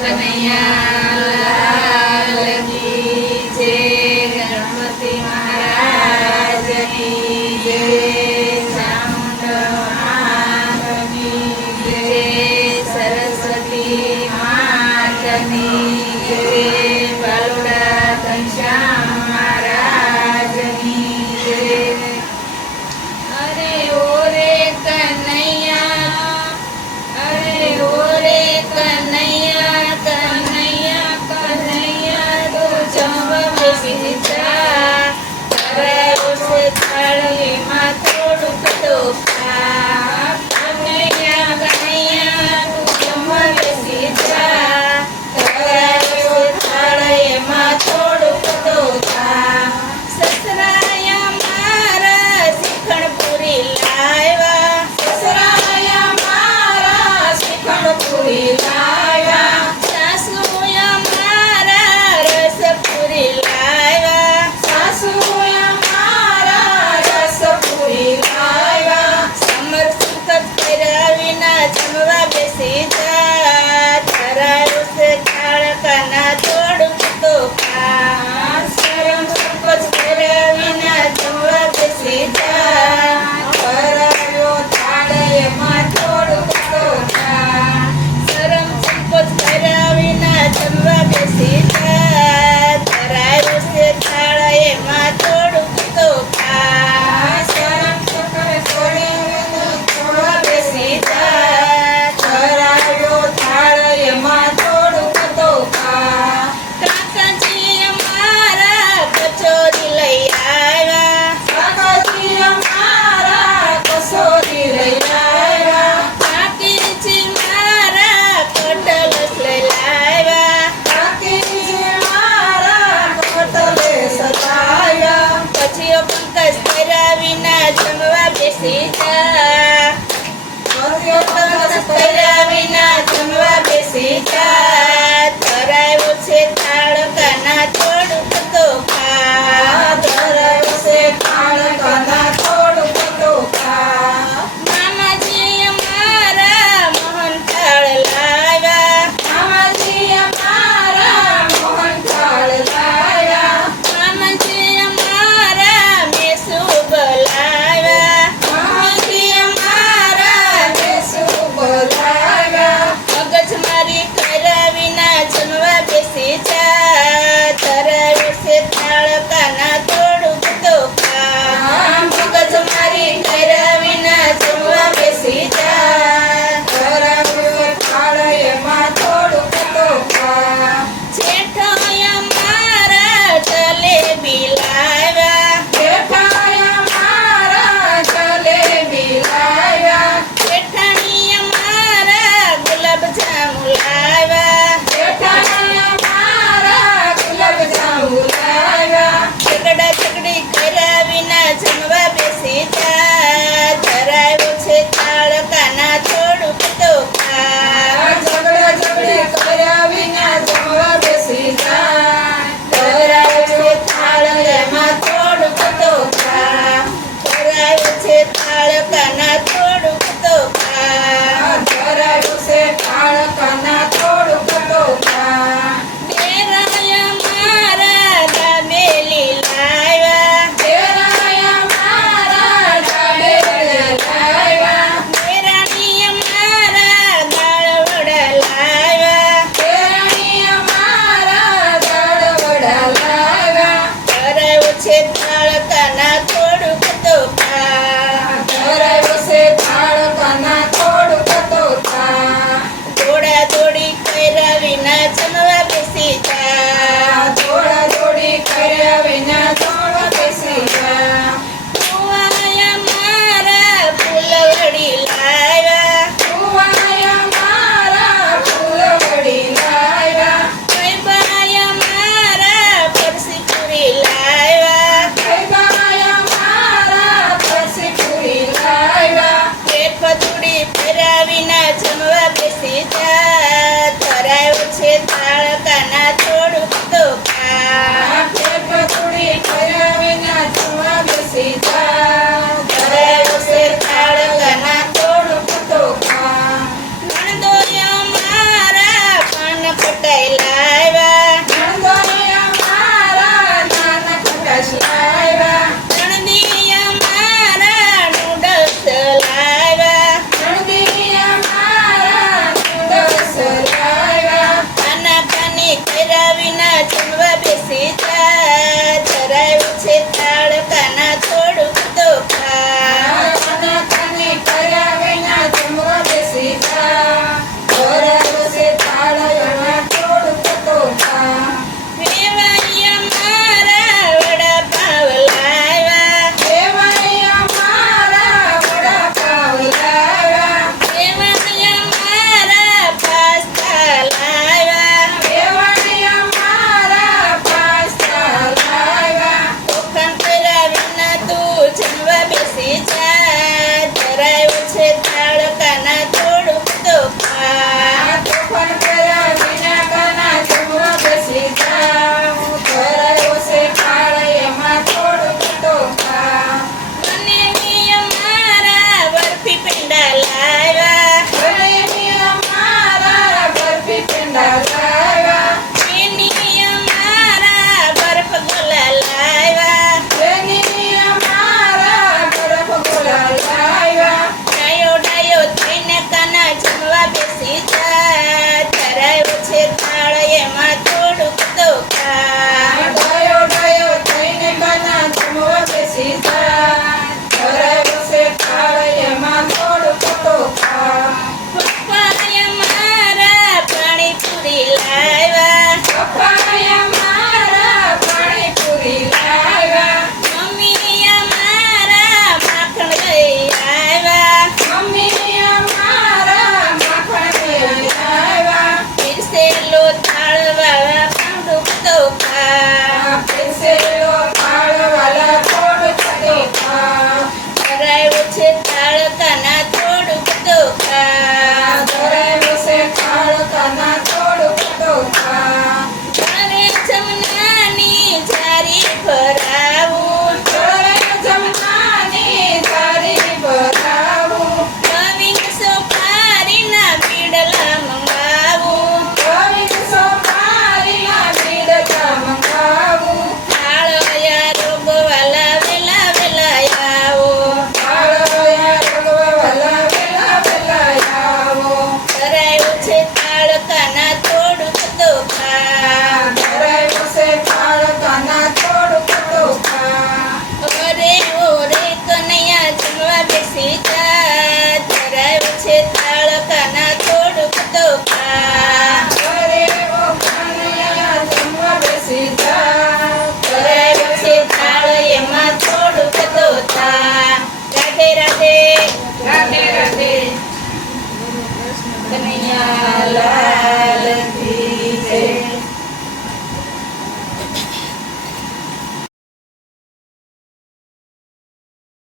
કનૈયા જમવા બેસી જા Kenyala